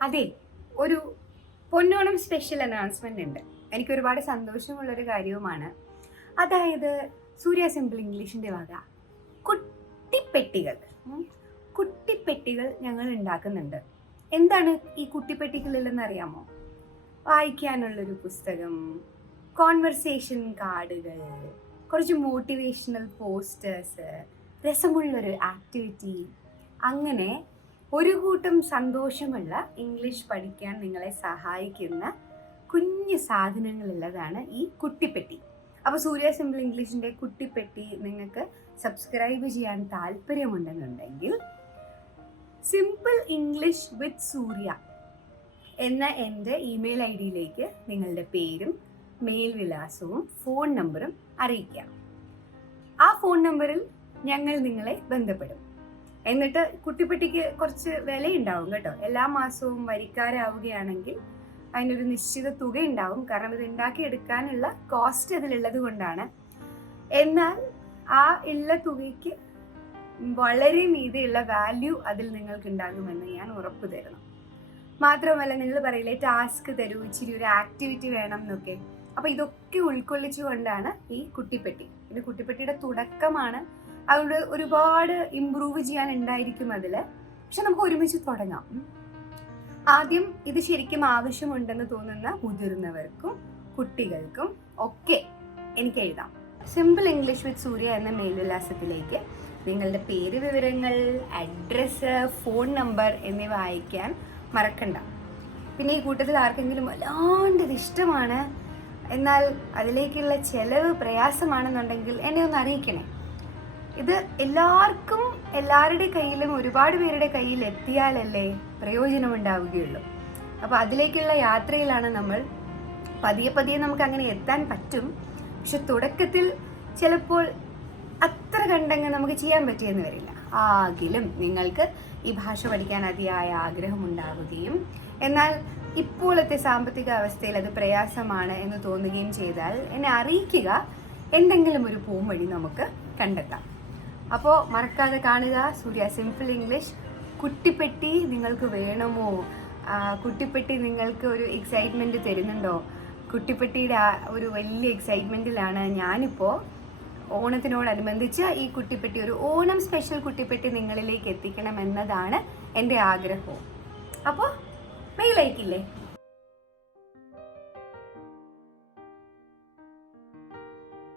അതെ, ഒരു പൊന്നോണം special announcement ഉണ്ട്. എനിക്ക് ഒരുപാട് സന്തോഷമുള്ളൊരു കാര്യവുമാണ്. അതായത് സൂര്യ സിമ്പിൾ ഇംഗ്ലീഷിന്റെ വക കുട്ടിപ്പെട്ടികൾ കുട്ടിപ്പെട്ടികൾ ഞങ്ങൾ ഉണ്ടാക്കുന്നുണ്ട്. എന്താണ് ഈ കുട്ടിപ്പെട്ടികളിലെന്ന് അറിയാമോ? വായിക്കാനുള്ളൊരു പുസ്തകം, കോൺവെർസേഷൻ കാർഡുകൾ, കുറച്ച് മോട്ടിവേഷണൽ പോസ്റ്റേഴ്സ്, രസമുള്ളൊരു ആക്ടിവിറ്റി, അങ്ങനെ ഒരു കൂട്ടം സന്തോഷമുള്ള ഇംഗ്ലീഷ് പഠിക്കാൻ നിങ്ങളെ സഹായിക്കുന്ന കുഞ്ഞു സാധനങ്ങളുള്ളതാണ് ഈ കുട്ടിപ്പെട്ടി. അപ്പോൾ സൂര്യ സിമ്പിൾ ഇംഗ്ലീഷിൻ്റെ കുട്ടിപ്പെട്ടി നിങ്ങൾക്ക് സബ്സ്ക്രൈബ് ചെയ്യാൻ താല്പര്യമുണ്ടെന്നുണ്ടെങ്കിൽ സിമ്പിൾ ഇംഗ്ലീഷ് വിത്ത് സൂര്യ എന്ന എൻ്റെ ഇമെയിൽ ഐ ഡിയിലേക്ക് നിങ്ങളുടെ പേരും മെയിൽ വിലാസവും ഫോൺ നമ്പറും അറിയിക്കാം. ആ ഫോൺ നമ്പറിൽ ഞങ്ങൾ നിങ്ങളെ ബന്ധപ്പെടും. എന്നിട്ട് കുട്ടിപ്പെട്ടിക്ക് കുറച്ച് വിലയുണ്ടാവും കേട്ടോ. എല്ലാ മാസവും വരിക്കാരാവുകയാണെങ്കിൽ അതിനൊരു നിശ്ചിത തുക ഉണ്ടാവും. കാരണം ഇത് ഉണ്ടാക്കിയെടുക്കാനുള്ള കോസ്റ്റ് അതിലുള്ളത് കൊണ്ടാണ്. എന്നാൽ ആ ഉള്ള തുകയ്ക്ക് വളരെ മീതെയുള്ള വാല്യൂ അതിൽ നിങ്ങൾക്ക് ഉണ്ടാകുമെന്ന് ഞാൻ ഉറപ്പ് തരണം. മാത്രമല്ല, നിങ്ങൾ പറയില്ലേ ടാസ്ക് തരൂ, ഇച്ചിരി ഒരു ആക്ടിവിറ്റി വേണം എന്നൊക്കെ. അപ്പോൾ ഇതൊക്കെ ഉൾക്കൊള്ളിച്ചുകൊണ്ടാണ് ഈ കുട്ടിപ്പെട്ടി. ഇത് കുട്ടിപ്പെട്ടിയുടെ തുടക്കമാണ്. അതുകൊണ്ട് ഒരുപാട് ഇമ്പ്രൂവ് ചെയ്യാൻ ഉണ്ടായിരിക്കും അതിൽ. പക്ഷെ നമുക്ക് ഒരുമിച്ച് തുടങ്ങാം. ആദ്യം ഇത് ശരിക്കും ആവശ്യമുണ്ടെന്ന് തോന്നുന്ന മുതിർന്നവർക്കും കുട്ടികൾക്കും ഒക്കെ എനിക്ക് എഴുതാം. സിമ്പിൾ ഇംഗ്ലീഷ് വിത്ത് സൂര്യ എന്ന മേൽവിലാസത്തിലേക്ക് നിങ്ങളുടെ പേര്, വിവരങ്ങൾ, അഡ്രസ്സ്, ഫോൺ നമ്പർ എന്നിവ അയക്കാൻ മറക്കണ്ട. പിന്നെ ഈ കൂട്ടത്തിൽ ആർക്കെങ്കിലും വല്ലാണ്ട് ഇത് ഇഷ്ടമാണ്, എന്നാൽ അതിലേക്കുള്ള ചെലവ് പ്രയാസമാണെന്നുണ്ടെങ്കിൽ എന്നെ ഒന്ന് അറിയിക്കണേ. ഇത് എല്ലാവർക്കും എല്ലാവരുടെ കയ്യിലും ഒരുപാട് പേരുടെ കയ്യിൽ എത്തിയാലല്ലേ പ്രയോജനമുണ്ടാവുകയുള്ളൂ. അപ്പോൾ അതിലേക്കുള്ള യാത്രയിലാണ് നമ്മൾ. പതിയെ പതിയെ നമുക്ക് അങ്ങനെ എത്താൻ പറ്റും. പക്ഷെ തുടക്കത്തിൽ ചിലപ്പോൾ അത്ര കണ്ടങ്ങ് നമുക്ക് ചെയ്യാൻ പറ്റിയെന്ന് വരില്ല. ആകിലും നിങ്ങൾക്ക് ഈ ഭാഷ പഠിക്കാൻ അതിയായ ആഗ്രഹമുണ്ടാവുകയും എന്നാൽ ഇപ്പോഴത്തെ സാമ്പത്തിക അവസ്ഥയിൽ അത് പ്രയാസമാണ് എന്ന് തോന്നുകയും ചെയ്താൽ എന്നെ അറിയിക്കുക. എന്തെങ്കിലും ഒരു പോംവഴി നമുക്ക് കണ്ടെത്താം. അപ്പോൾ മറക്കാതെ കാണുക സൂര്യ സിമ്പിൾ ഇംഗ്ലീഷ്. കുട്ടിപ്പെട്ടി നിങ്ങൾക്ക് വേണമോ? കുട്ടിപ്പെട്ടി നിങ്ങൾക്ക് ഒരു എക്സൈറ്റ്മെൻറ്റ് തരുന്നുണ്ടോ? കുട്ടിപ്പെട്ടിയുടെ ഒരു വലിയ എക്സൈറ്റ്മെൻറ്റിലാണ് ഞാനിപ്പോൾ. ഓണത്തിനോടനുബന്ധിച്ച് ഈ കുട്ടിപ്പെട്ടി, ഒരു ഓണം സ്പെഷ്യൽ കുട്ടിപ്പെട്ടി നിങ്ങളിലേക്ക് എത്തിക്കണം എന്നതാണ് എൻ്റെ ആഗ്രഹവും. അപ്പോൾ മെയിൽ അയക്കില്ലേ?